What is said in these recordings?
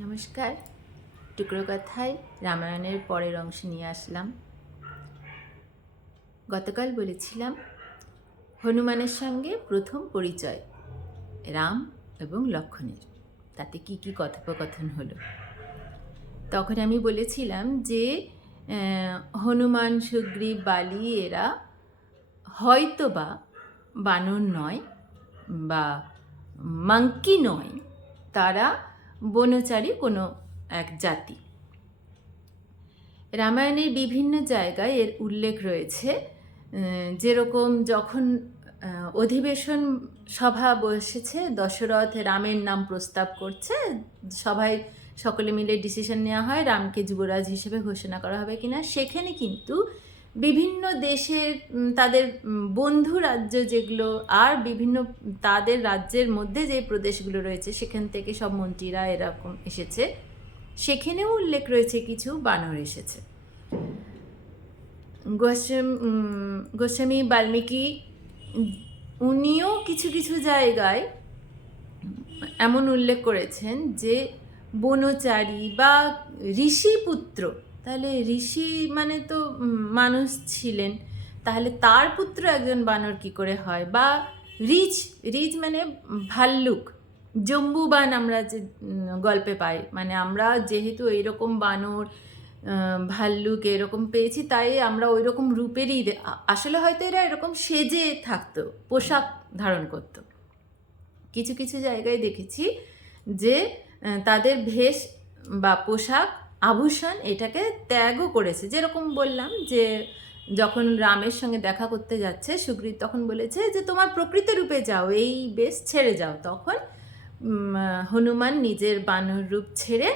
নমস্কার। টুকরো কথায় রামায়ণের পরের অংশ নিয়ে আসলাম। গতকাল বলেছিলাম হনুমানের সঙ্গে প্রথম পরিচয় রাম এবং লক্ষ্মণের, তাতে কি কি কথোপকথন হলো। তখন আমি বলেছিলাম যে হনুমান, সুগ্রীব, বালি এরা হয়তো বা বানর নয় বা মাঙ্কি নয়, তারা বনচারী কোনো এক জাতি। রামায়ণের বিভিন্ন জায়গায় এর উল্লেখ রয়েছে। যেরকম যখন অধিবেশন সভা বসেছে, দশরথ রামের নাম প্রস্তাব করছে, সভায় সকলে মিলে ডিসিশন নেওয়া হয় রামকে যুবরাজ হিসেবে ঘোষণা করা হবে কিনা। সেখানে কিন্তু বিভিন্ন দেশের তাদের বন্ধু রাজ্য যেগুলো আর বিভিন্ন তাদের রাজ্যের মধ্যে যে প্রদেশগুলো রয়েছে সেখান থেকে সব মন্ত্রীরা এরকম এসেছে। সেখানেও উল্লেখ রয়েছে কিছু বানর এসেছে। গোস্বামী বাল্মীকি উনিও কিছু কিছু জায়গায় এমন উল্লেখ করেছেন যে বনচারী বা ঋষিপুত্র, তাহলে ঋষি মানে তো মানুষ ছিলেন, তাহলে তার পুত্র একজন বানর কি করে হয়। বা রিচ রিচ মানে ভাল্লুক, জম্বুবান আমরা যে গল্পে পাই, মানে আমরা যেহেতু এইরকম বানর ভাল্লুক এরকম পেয়েছি, তাই আমরা ওই রকম রূপেরই, আসলে হয়তো এরা এরকম সেজে থাকতো, পোশাক ধারণ করতো। কিছু কিছু জায়গায় দেখেছি যে তাদের ভেষ বা পোশাক আভূষণ এটাকে ত্যাগও করেছে। যেরকম বললাম যে যখন রামের সঙ্গে দেখা করতে যাচ্ছে সুগ্রীব তখন বলেছে যে তোমার প্রকৃত রূপে যাও, এই বেশ ছেড়ে যাও। তখন হনুমান নিজের বানর রূপ ছেড়ে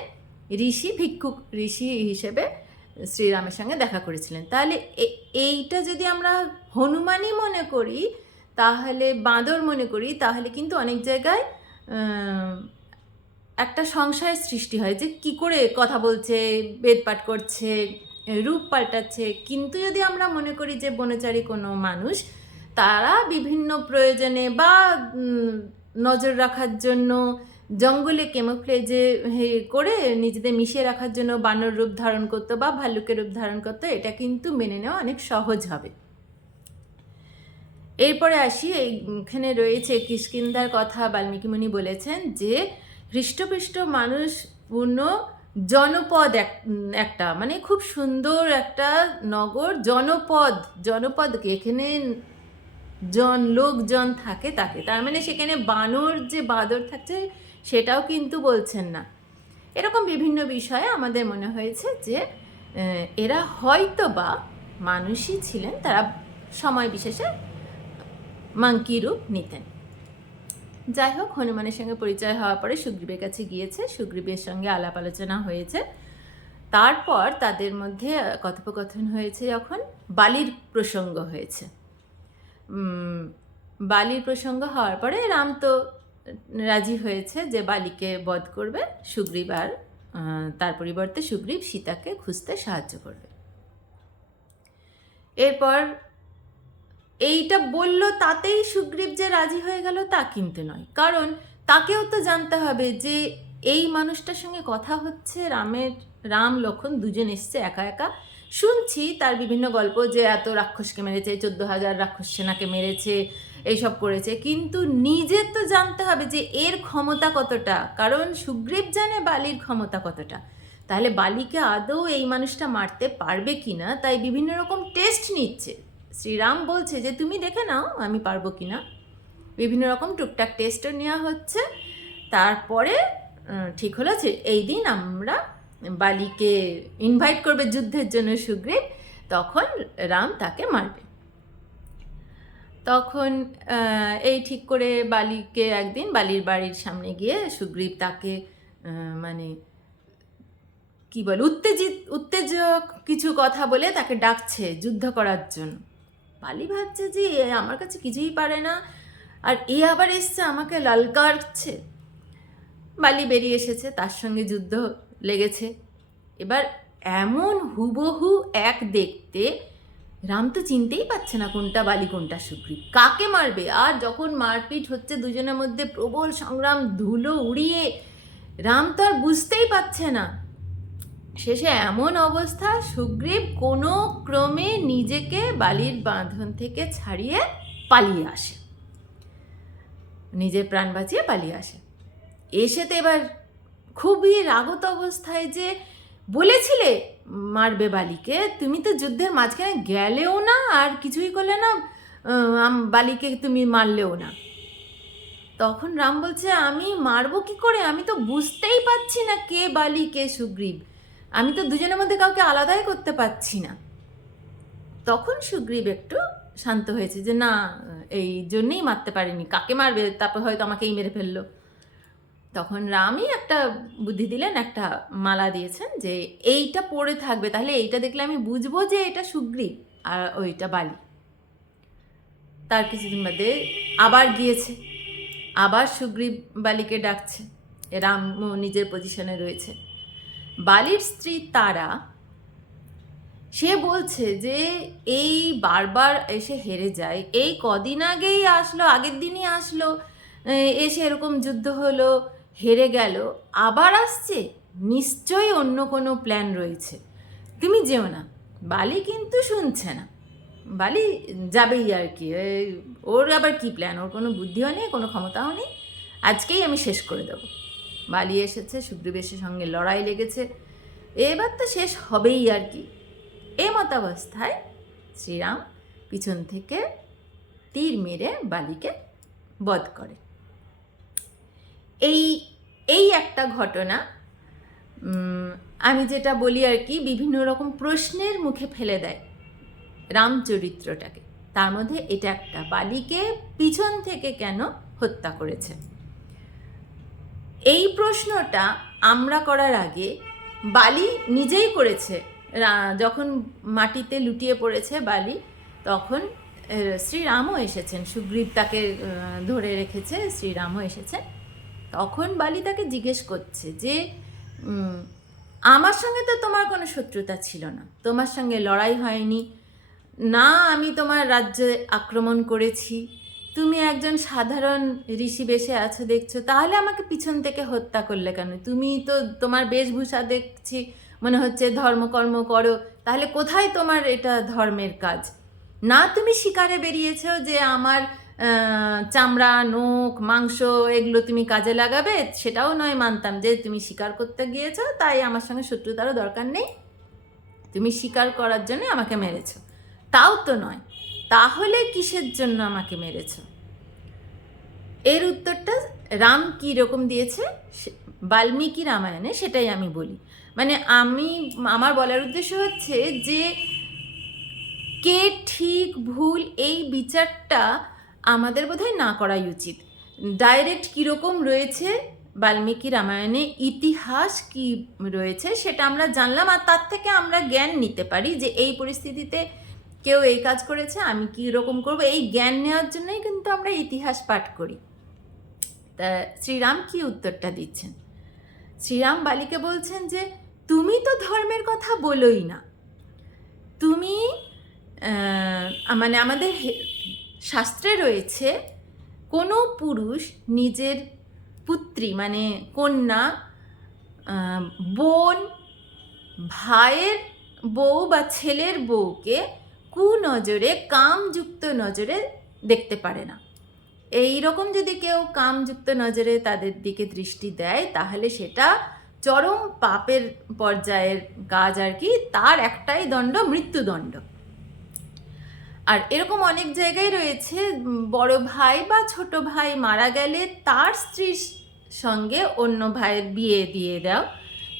ভিক্ষুক ঋষি হিসেবে শ্রীরামের সঙ্গে দেখা করেছিলেন। তাহলে এইটা যদি আমরা হনুমানই মনে করি, তাহলে বাঁদর মনে করি, তাহলে কিন্তু অনেক জায়গায় একটা সংশয়ের সৃষ্টি হয় যে কি করে কথা বলছে, বেদপাঠ করছে, রূপ পাল্টাচ্ছে। কিন্তু যদি আমরা মনে করি যে বনচারী কোনো মানুষ, তারা বিভিন্ন প্রয়োজনে বা নজর রাখার জন্য জঙ্গলে কেমোফ্লেজে করে নিজেদের মিশিয়ে রাখার জন্য বানর রূপ ধারণ করতো বা ভাল্লুকের রূপ ধারণ করতো, এটা কিন্তু মেনে নেওয়া অনেক সহজ হবে। এরপরে আসি, এইখানে রয়েছে কিষ্কিন্ধার কথা বাল্মীকি মুনি বলেছেন যে হৃষ্টপৃষ্ট মানুষপূর্ণ জনপদ একটা, মানে খুব সুন্দর একটা নগর, জনপদকে এখানে লোকজন থাকে তাকে, তার মানে সেখানে বানর যে বাদর থাকছে সেটাও কিন্তু বলছেন না। এরকম বিভিন্ন বিষয়ে আমাদের মনে হয়েছে যে এরা হয়তো বা মানুষই ছিলেন, তারা সময় বিশেষে মাঙ্কি রূপ নিতেন। যাই হোক, হনুমানের সঙ্গে পরিচয় হওয়ার পরে সুগ্রীবের কাছে গিয়েছে, সুগ্রীবের সঙ্গে আলাপ আলোচনা হয়েছে। তারপর তাদের মধ্যে কথোপকথন হয়েছে যখন বালির প্রসঙ্গ হয়েছে। বালির প্রসঙ্গ হওয়ার পরে রাম তো রাজি হয়েছে যে বালিকে বধ করবে সুগ্রীব, আর তার পরিবর্তে সুগ্রীব সীতাকে খুঁজতে সাহায্য করবে। এরপর এইটা বলল তাতেই সুগ্রীব যে রাজি হয়ে গেল তা কিন্তু নয়, কারণ তাকেও তো জানতে হবে যে এই মানুষটার সঙ্গে কথা হচ্ছে রাম লক্ষ্মণ দুজন এসছে একা একা। শুনছি তার বিভিন্ন গল্প যে এত রাক্ষসকে মেরেছে, 14,000 রাক্ষস সেনাকে মেরেছে, এইসব করেছে, কিন্তু নিজের তো জানতে হবে যে এর ক্ষমতা কতটা, কারণ সুগ্রীব জানে বালির ক্ষমতা কতটা। তাহলে বালিকে আদৌ এই মানুষটা মারতে পারবে কি না, তাই বিভিন্ন রকম টেস্ট নিচ্ছে। শ্রীরাম বলছে যে তুমি দেখে নাও আমি পারবো কি না, বিভিন্ন রকম টুকটাক টেস্টও নেওয়া হচ্ছে। তারপরে ঠিক হলো যে এই দিন আমরা বালিকে ইনভাইট করবে যুদ্ধের জন্য সুগ্রীব, তখন রাম তাকে মারবে। তখন এই ঠিক করে বালিকে একদিন বালির বাড়ির সামনে গিয়ে সুগ্রীব তাকে মানে কি বলে উত্তেজক কিছু কথা বলে তাকে ডাকছে যুদ্ধ করার জন্য। বালি ভাবছে যে আমার কাছে কিছুই পারে না, আর এ আবার এসছে আমাকে লালকারছে। বালি বেরিয়ে এসেছে, তার সঙ্গে যুদ্ধ লেগেছে। এবার এমন হুবহু এক দেখতে, রাম তো চিনতেই পারছে না কোনটা বালি কোনটা সুগ্রীব, কাকে মারবে। আর যখন মারপিট হচ্ছে দুজনের মধ্যে, প্রবল সংগ্রাম, ধুলো উড়িয়ে রাম তো আর বুঝতেই পারছে না। শেষে এমন অবস্থা, সুগ্রীব কোনো ক্রমে নিজেকে বালির বাঁধন থেকে ছাড়িয়ে পালিয়ে আসে, নিজের প্রাণ বাঁচিয়ে পালিয়ে আসে। এসে তো এবার খুবই রাগত অবস্থায়, যে বলেছিলে মারবে বালিকে, তুমি তো যুদ্ধের মাঝখানে গেলেও না আর কিছুই করলে না, বালিকে তুমি মারলেও না। তখন রাম বলছে, আমি মারবো কি করে, আমি তো বুঝতেই পারছি না কে বালি কে সুগ্রীব, আমি তো দুজনের মধ্যে কাউকে আলাদাই করতে পারছি না। তখন সুগ্রীব একটু শান্ত হয়েছে, যে না, এই জন্যেই মারতে পারিনি, কাকে মারবে, তারপর হয়তো আমাকেই মেরে ফেললো। তখন রামই একটা বুদ্ধি দিলেন, একটা মালা দিয়েছেন, যে এইটা পড়ে থাকবে, তাহলে এইটা দেখলে আমি বুঝবো যে এটা সুগ্রীব আর ওইটা বালি। তার কিছুদিন বাদে আবার গিয়েছে, আবার সুগ্রীব বালিকে ডাকছে, রাম নিজের পজিশনে রয়েছে। বালির স্ত্রী তারা, সে বলছে যে এই বারবার এসে হেরে যায়, এই কদিন আগেই আসলো, আগের দিনই আসলো, এসে এরকম যুদ্ধ হলো, হেরে গেল, আবার আসছে, নিশ্চয়ই অন্য কোনো প্ল্যান রয়েছে, তুমি যেও না। বালি কিন্তু শুনছে না, বালি যাবেই আর কি, ওর আবার কি প্ল্যান, ওর কোনো বুদ্ধিও নেই, কোনো ক্ষমতাও নেই, আজকেই আমি শেষ করে দেব। বালি এসেছে, সুগ্রীবের সঙ্গে লড়াই লেগেছে, এবার তো শেষ হবেই আর কি। এই মতাবস্থায় শ্রীরাম পিছন থেকে তীর মেরে বালিকে বধ করে। এই এই একটা ঘটনা আমি যেটা বলি আর কি, বিভিন্ন রকম প্রশ্নের মুখে ফেলে দেয় রামচরিত্রটাকে। তার মধ্যে এটা একটা, বালিকে পিছন থেকে কেন হত্যা করেছে। এই প্রশ্নটা আমরা করার আগে বালি নিজেই করেছে। যখন মাটিতে লুটিয়ে পড়েছে বালি, তখন শ্রীরামও এসেছেন, সুগ্রীব তাকে ধরে রেখেছে, শ্রীরামও এসেছেন। তখন বালি তাকে জিজ্ঞেস করছে যে আমার সঙ্গে তো তোমার কোনো শত্রুতা ছিল না, তোমার সঙ্গে লড়াই হয়নি না, আমি তোমার রাজ্যে আক্রমণ করেছি, তুমি একজন সাধারণ ঋষি বেশে আছো দেখছো, তাহলে আমাকে পিছন থেকে হত্যা করলে কেন? তুমি তো, তোমার বেশভূষা দেখছি মনে হচ্ছে ধর্মকর্ম করো, তাহলে কোথায় তোমার এটা ধর্মের কাজ? না তুমি শিকারে বেরিয়েছো যে আমার চামড়া, নোখ, মাংস এগুলো তুমি কাজে লাগাবে, সেটাও নয় মানতাম, যে তুমি শিকার করতে গিয়েছো তাই আমার সঙ্গে শত্রুতারও দরকার নেই, তুমি শিকার করার জন্য আমাকে মেরেছো, তাও তো নয়, তাহলে কিসের জন্য আমাকে মেরেছ? এর উত্তরটা রাম কী রকম দিয়েছে বাল্মীকি রামায়ণে, সেটাই আমি বলি। মানে আমার বলার উদ্দেশ্য হচ্ছে যে কে ঠিক ভুল এই বিচারটা আমাদের বোধহয় না করাই উচিত। ডাইরেক্ট কীরকম রয়েছে বাল্মীকি রামায়ণে, ইতিহাস কি রয়েছে সেটা আমরা জানলাম, আর তার থেকে আমরা জ্ঞান নিতে পারি যে এই পরিস্থিতিতে কেউ এই কাজ করেছে, আমি কী রকম করবো, এই জ্ঞান নেওয়ার জন্যই কিন্তু আমরা ইতিহাস পাঠ করি। তা শ্রীরাম কি উত্তরটা দিচ্ছেন? শ্রীরাম বালিকে বলছেন যে তুমি তো ধর্মের কথা বলোই না, তুমি মানে আমাদের শাস্ত্রে রয়েছে কোনো পুরুষ নিজের পুত্রী মানে কন্যা, বোন, ভাইয়ের বউ বা ছেলের বউকে কুনজরে, কামযুক্ত নজরে দেখতে পারে না। এই রকম যদি কেউ কামযুক্ত নজরে তাদের দিকে দৃষ্টি দেয়, তাহলে সেটা চরম পাপের পর্যায়ের কাজ আর কি, তার একটাই দণ্ড, মৃত্যুদণ্ড। আর এরকম অনেক জায়গায় রয়েছে, বড় ভাই বা ছোট ভাই মারা গেলে তার স্ত্রীর সঙ্গে অন্য ভাইয়ের বিয়ে দিয়ে দাও,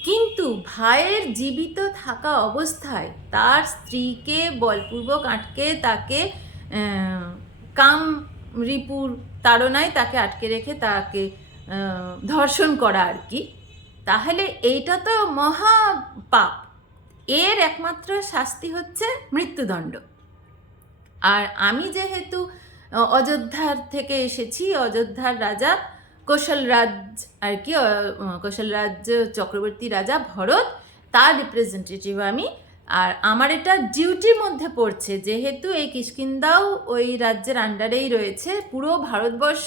কিন্তু ভাইয়ের জীবিত থাকা অবস্থায় তার স্ত্রীকে বলপূর্বক আটকে তাকে কাম রিপুর তাড়নায় তাকে আটকে রেখে তাকে ধর্ষণ করা আর কি, তাহলে এইটা তো মহা পাপ, এর একমাত্র শাস্তি হচ্ছে মৃত্যুদণ্ড। আর আমি যেহেতু অযোধ্যার থেকে এসেছি, অযোধ্যার রাজা কৌশলরাজ আর কি, কৌশলরাজ চক্রবর্তী রাজা ভরত, তার রিপ্রেজেন্টেটিভ আমি, আর আমার এটা ডিউটির মধ্যে পড়ছে, যেহেতু এই কিষ্কিন্ধাও ওই রাজ্যের আন্ডারেই রয়েছে, পুরো ভারতবর্ষ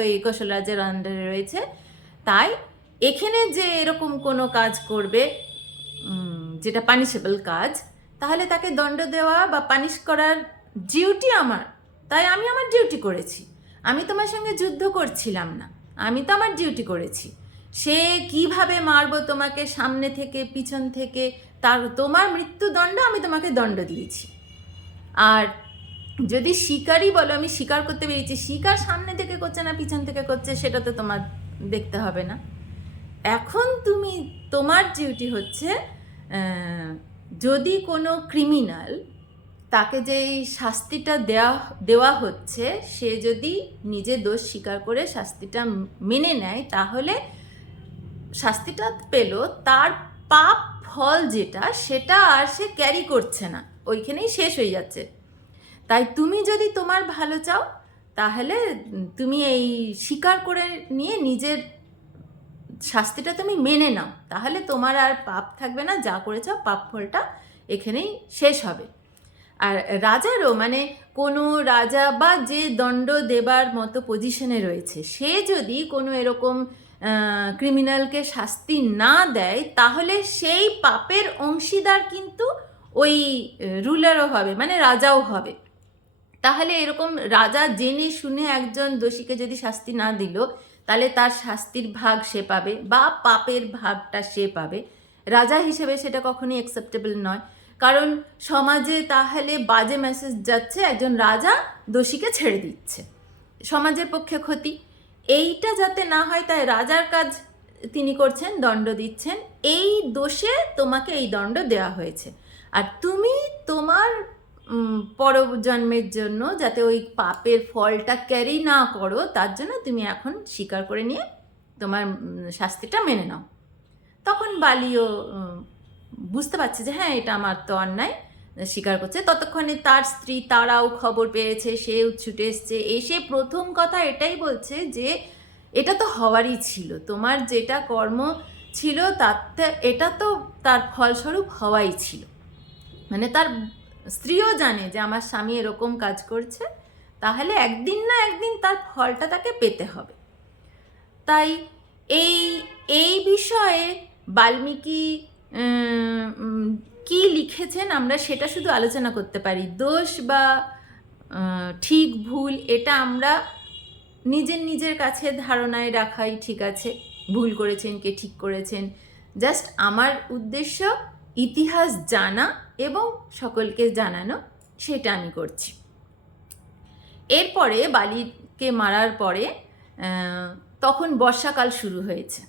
ওই কৌশলরাজের আন্ডারে রয়েছে, তাই এখানে যে এরকম কোনো কাজ করবে যেটা পানিশেবল কাজ, তাহলে তাকে দণ্ড দেওয়া বা পানিশ করার ডিউটি আমার। তাই আমি আমার ডিউটি করেছি। আমি তোমার সঙ্গে যুদ্ধ করছিলাম না, আমি তো আমার ডিউটি করেছি। সে কিভাবে মারবো তোমাকে, সামনে থেকে পিছন থেকে, তোমার মৃত্যুদণ্ড আমি তোমাকে দণ্ড দিয়েছি। আর যদি শিকারই বলো, আমি শিকার করতে বেরিয়েছি, শিকার সামনে থেকে করছে না পিছন থেকে করছে সেটা তো তোমার দেখতে হবে না। এখন তোমার ডিউটি হচ্ছে, যদি কোনো ক্রিমিনাল, তাকে যেই শাস্তিটা দেওয়া হচ্ছে, সে যদি নিজে দোষ স্বীকার করে শাস্তিটা মেনে নেয়, তাহলে শাস্তিটা পেল, তার পাপ ফল যেটা, সেটা আর সে ক্যারি করছে না, ওইখানেই শেষ হয়ে যাচ্ছে। তাই তুমি যদি তোমার ভালো চাও, তাহলে তুমি এই স্বীকার করে নিয়ে নিজের শাস্তিটা তুমি মেনে নাও, তাহলে তোমার আর পাপ থাকবে না, যা করেছ পাপ ফলটা এখানেই শেষ হবে। আর রাজারও, মানে কোনো রাজা বা যে দণ্ড দেবার মতো পজিশনে রয়েছে, সে যদি কোনো এরকম ক্রিমিনালকে শাস্তি না দেয়, তাহলে সেই পাপের অংশীদার কিন্তু ওই রুলারও হবে, মানে রাজাও হবে। তাহলে এরকম রাজা জেনে শুনে একজন দোষীকে যদি শাস্তি না দিল, তাহলে তার শাস্তির ভাগ সে পাবে বা পাপের ভাগটা সে পাবে। রাজা হিসেবে সেটা কখনোই অ্যাকসেপ্টেবল নয়, কারণ সমাজে তাহলে বাজে মেসেজ যাচ্ছে, একজন রাজা দোষীকে ছেড়ে দিচ্ছে, সমাজের পক্ষে ক্ষতি। এইটা যাতে না হয়, তাই রাজার কাজ তিনি করছেন, দণ্ড দিচ্ছেন, এই দোষে তোমাকে এই দণ্ড দেওয়া হয়েছে। আর তুমি তোমার পরজন্মের জন্য যাতে ওই পাপের ফলটা ক্যারি না করো, তার জন্য তুমি এখন স্বীকার করে নিয়ে তোমার শাস্তিটা মেনে নাও। তখন বালিও বুঝতে পারছে যে হ্যাঁ, এটা আমার তো অন্যায়, স্বীকার করছে। ততক্ষণে তার স্ত্রী তারাও খবর পেয়েছে, সেও ছুটে এসছে, এসে প্রথম কথা এটাই বলছে যে এটা তো হওয়ারই ছিল, তোমার যেটা কর্ম ছিল তাতে এটা তো তার ফলস্বরূপ হওয়াই ছিল। মানে তার স্ত্রীও জানে যে আমার স্বামী এরকম কাজ করছে, তাহলে একদিন না একদিন তার ফলটা তাকে পেতে হবে। তাই এই বিষয়ে বাল্মীকি কি লিখেছেন আমরা সেটা শুধু আলোচনা করতে পারি। দোষ বা ঠিক ভুল এটা আমরা নিজের কাছে ধারণায় রাখাই ঠিক আছে, ভুল করেছেন কে ঠিক করেছেন। জাস্ট আমার উদ্দেশ্য ইতিহাস জানা এবং সকলকে জানানো, সেটা আমি করছি। এরপরে বালিকে মারার পরে তখন বর্ষাকাল শুরু হয়েছে।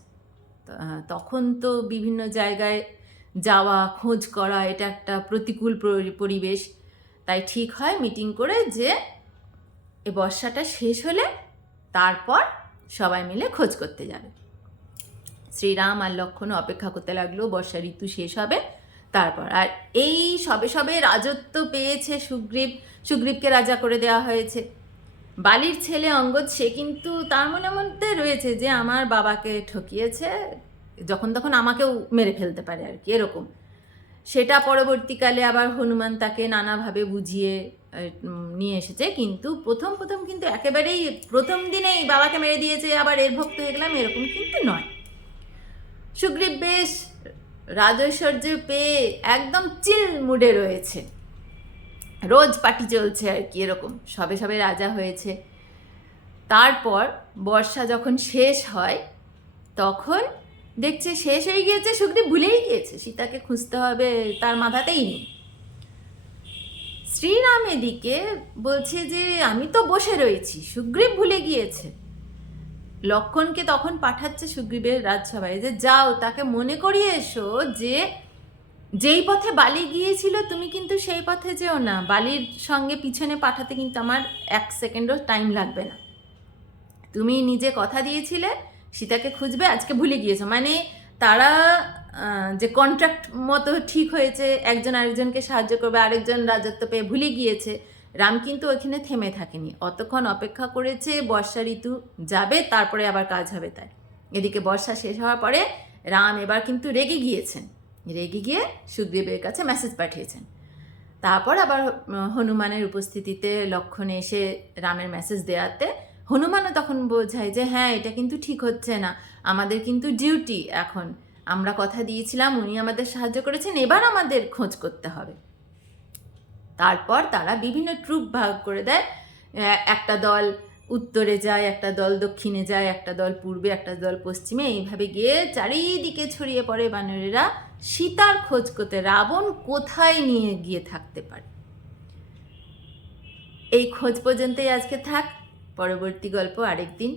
তখন তো বিভিন্ন জায়গায় যাওয়া, খোঁজ করা, এটা একটা প্রতিকূল পরিবেশ। তাই ঠিক হয় মিটিং করে যে এ বর্ষাটা শেষ হলে তারপর সবাই মিলে খোঁজ করতে যাবে। শ্রীরাম আর লক্ষ্মণও অপেক্ষা করতে লাগলো বর্ষা ঋতু শেষ হবে তারপর। আর এই সবে রাজত্ব পেয়েছে সুগ্রীবকে রাজা করে দেওয়া হয়েছে। বালির ছেলে অঙ্গদ, সে কিন্তু তার মনের মধ্যে রয়েছে যে আমার বাবাকে ঠকিয়েছে, যখন তখন আমাকেও মেরে ফেলতে পারে আর কি, এরকম। সেটা পরবর্তীকালে আবার হনুমান তাকে নানাভাবে বুঝিয়ে নিয়ে এসেছে। কিন্তু প্রথম কিন্তু একেবারেই প্রথম দিনেই বাবাকে মেরে দিয়েছে, আবার এর ভক্ত হয়ে গেলাম, এরকম কিন্তু নয়। সুগ্রীব বেশ রাজৈশ্বর্য পেয়ে একদম চিল মুডে রয়েছে, রোজ পার্টি চলছে আর কি, এরকম সবে রাজা হয়েছে। তারপর বর্ষা যখন শেষ হয়, তখন দেখছে শেষ হয়ে গিয়েছে, সুগ্রীব ভুলেই গিয়েছে, সীতাকে খুঁজতে হবে তার মাথাতেই নেই। শ্রীরাম এদিকে বলছে যে আমি তো বসে রয়েছি, সুগ্রীব ভুলে গিয়েছে। লক্ষ্মণকে তখন পাঠাচ্ছে সুগ্রীবের রাজসভায় যে যাও, তাকে মনে করিয়ে এসো যে যেই পথে বালি গিয়েছিল তুমি কিন্তু সেই পথে যেও না, বালির সঙ্গে পিছনে পাঠাতে কিন্তু আমার 1 সেকেন্ডও টাইম লাগবে না। তুমি নিজে কথা দিয়েছিলে সীতাকে খুঁজবে, আজকে ভুলে গিয়েছো। মানে তারা যে কন্ট্রাক্ট মতো ঠিক হয়েছে, একজন আরেকজনকে সাহায্য করবে, আরেকজন রাজত্ব পেয়ে ভুলে গিয়েছে। রাম কিন্তু ওইখানে থেমে থাকেনি, অতক্ষণ অপেক্ষা করেছে বর্ষা ঋতু যাবে, তারপরে আবার কাজ হবে। তাই এদিকে বর্ষা শেষ হওয়ার পরে রাম এবার কিন্তু রেগে গিয়েছেন, রেগে গিয়ে সুগ্রীবের কাছে মেসেজ পাঠিয়েছেন। তারপর আবার হনুমানের উপস্থিতিতে লক্ষ্মণ এসে রামের মেসেজ দেওয়াতে হনুমানও তখন বোঝায় যে হ্যাঁ এটা কিন্তু ঠিক হচ্ছে না, আমাদের কিন্তু ডিউটি এখন, আমরা কথা দিয়েছিলাম, উনি আমাদের সাহায্য করেছেন, এবার আমাদের খোঁজ করতে হবে। তারপর তারা বিভিন্ন ট্রুপ ভাগ করে দেয়, একটা দল উত্তরে যায়, একটা দল দক্ষিণে যায়, একটা দল পূর্বে, একটা দল পশ্চিমে, এইভাবে গিয়ে চারিদিকে ছড়িয়ে পড়ে বানরেরা সীতার খোঁজ করতে, রাবণ কোথায় নিয়ে গিয়ে থাকতে পারে। এই খোঁজ পর্যন্তই আজকে থাক, পরবর্তী গল্প আরেকদিন।